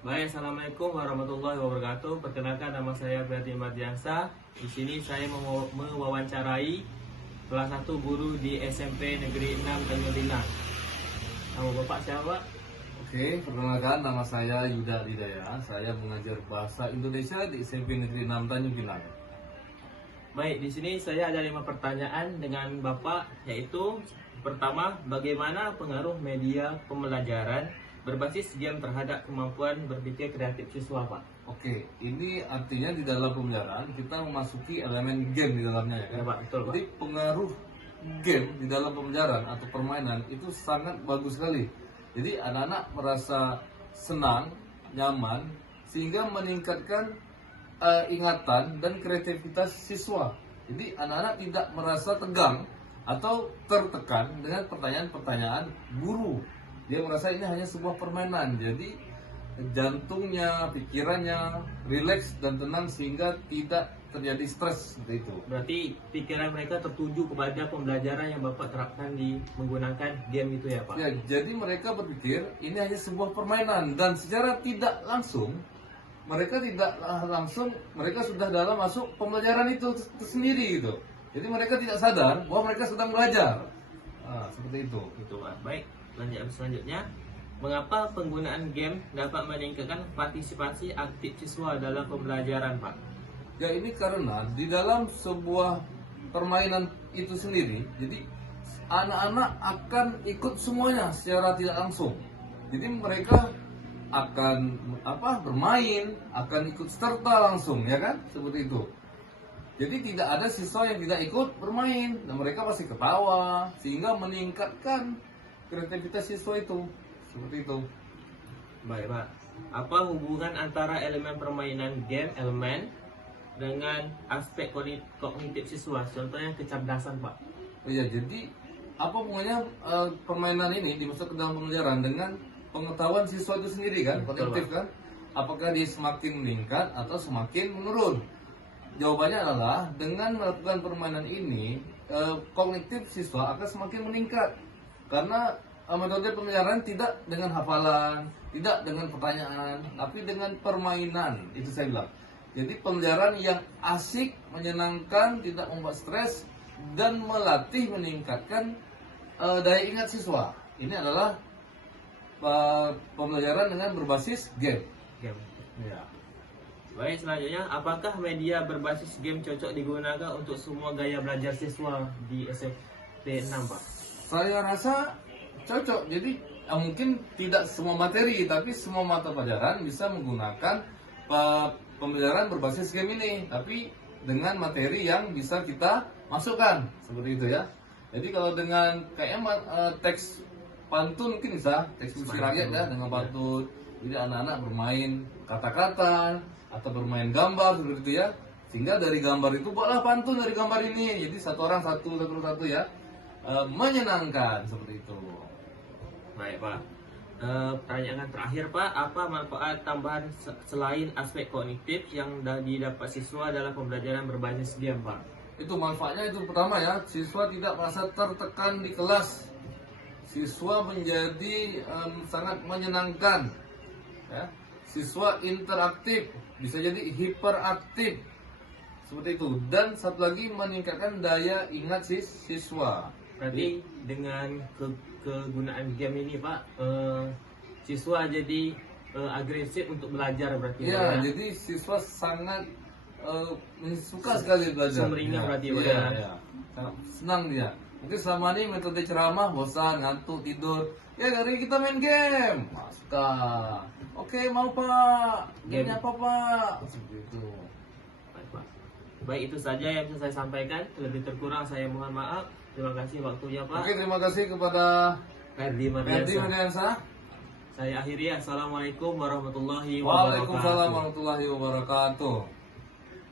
Baik, assalamualaikum warahmatullahi wabarakatuh. Perkenalkan, nama saya Berarti Mardiansa. Di sini saya mewawancarai kelas 1 guru di SMP Negeri 6 Tanjung Pinang. Nama Bapak siapa? Oke, perkenalkan nama saya Yuda Lidaya. Saya mengajar bahasa Indonesia di SMP Negeri 6 Tanjung Pinang. Baik, di sini saya ada 5 pertanyaan dengan Bapak, yaitu pertama, bagaimana pengaruh media pembelajaran berbasis game terhadap kemampuan berpikir kreatif siswa, Pak? Oke, ini artinya di dalam pembelajaran kita memasuki elemen game di dalamnya ya kan? Ya, Pak, betul, Pak. Jadi pengaruh game di dalam pembelajaran atau permainan itu sangat bagus sekali. Jadi anak-anak merasa senang, nyaman, sehingga meningkatkan ingatan dan kreativitas siswa. Jadi anak-anak tidak merasa tegang atau tertekan dengan pertanyaan-pertanyaan guru. Dia merasa ini hanya sebuah permainan, jadi jantungnya, pikirannya rileks dan tenang sehingga tidak terjadi stres seperti itu. Berarti pikiran mereka tertuju kepada pembelajaran yang Bapak terapkan di menggunakan game itu ya, Pak? Ya, jadi mereka berpikir ini hanya sebuah permainan dan secara tidak langsung mereka sudah dalam masuk pembelajaran itu sendiri gitu. Jadi mereka tidak sadar bahwa mereka sedang belajar. Seperti itu. Itu, Pak. Baik, lanjut selanjutnya. Mengapa penggunaan game dapat meningkatkan partisipasi aktif siswa dalam pembelajaran, Pak? Ya, ini karena di dalam sebuah permainan itu sendiri, jadi anak-anak akan ikut semuanya secara tidak langsung. Jadi mereka akan bermain, akan ikut serta langsung, ya kan? Seperti itu. Jadi tidak ada siswa yang tidak ikut bermain, dan mereka pasti ketawa sehingga meningkatkan kreativitas siswa itu. Seperti itu. Baik, Pak. Apa hubungan antara elemen permainan game elemen dengan aspek kognitif siswa, contohnya kecerdasan, Pak? Oh iya, jadi apa hubungannya permainan ini dimasuk ke dalam pembelajaran dengan pengetahuan siswa itu sendiri kan, kognitif kan? Apakah dia semakin meningkat atau semakin menurun? Jawabannya adalah dengan melakukan permainan ini kognitif siswa akan semakin meningkat karena metode pembelajaran tidak dengan hafalan, tidak dengan pertanyaan, tapi dengan permainan. Itu saya bilang. Jadi pembelajaran yang asik, menyenangkan, tidak membuat stres dan melatih meningkatkan daya ingat siswa. Ini adalah pembelajaran dengan berbasis game. Game. Ya. Baik, selanjutnya, apakah media berbasis game cocok digunakan untuk semua gaya belajar siswa di SMP 6, Pak? Saya rasa cocok. Jadi mungkin tidak semua materi, tapi semua mata pelajaran bisa menggunakan pembelajaran berbasis game ini, tapi dengan materi yang bisa kita masukkan seperti itu ya. Jadi kalau dengan teks pantun mungkin bisa teks puisi rakyat ya dengan pantun. Jadi anak-anak bermain kata-kata atau bermain gambar seperti itu ya. Sehingga dari gambar itu buatlah pantun dari gambar ini. Jadi satu orang satu ya. Menyenangkan seperti itu. Baik, Pak. Pertanyaan terakhir, Pak, apa manfaat tambahan selain aspek kognitif yang didapat siswa dalam pembelajaran berbasis game, Pak? Itu manfaatnya itu pertama ya, siswa tidak merasa tertekan di kelas. Siswa menjadi sangat menyenangkan. Ya. Siswa interaktif, bisa jadi hiperaktif. Seperti itu. Dan satu lagi meningkatkan daya ingat siswa. Berarti dengan kegunaan game ini, Pak, siswa jadi agresif untuk belajar berarti, Pak, Ya, ya? jadi siswa sangat suka sekali belajar. Sumringah berarti, Pak, Iya, ya? ya. Sangat senang dia. Mungkin selama ini metode ceramah bosan, ngantuk, tidur. Ya, hari ini kita main game. Suka. Oke, mau Pak. Gamenya apa Pak? Seperti itu. Baik, Pak. Baik, itu saja yang bisa saya sampaikan. Lebih terkurang saya mohon maaf. Terima kasih waktunya, Pak. Oke, terima kasih kepada Ferdi Ferdi Mardiansa. Mardiansa. Saya akhiri. Assalamualaikum warahmatullahi Waalaikumsalam wabarakatuh. warahmatullahi wabarakatuh.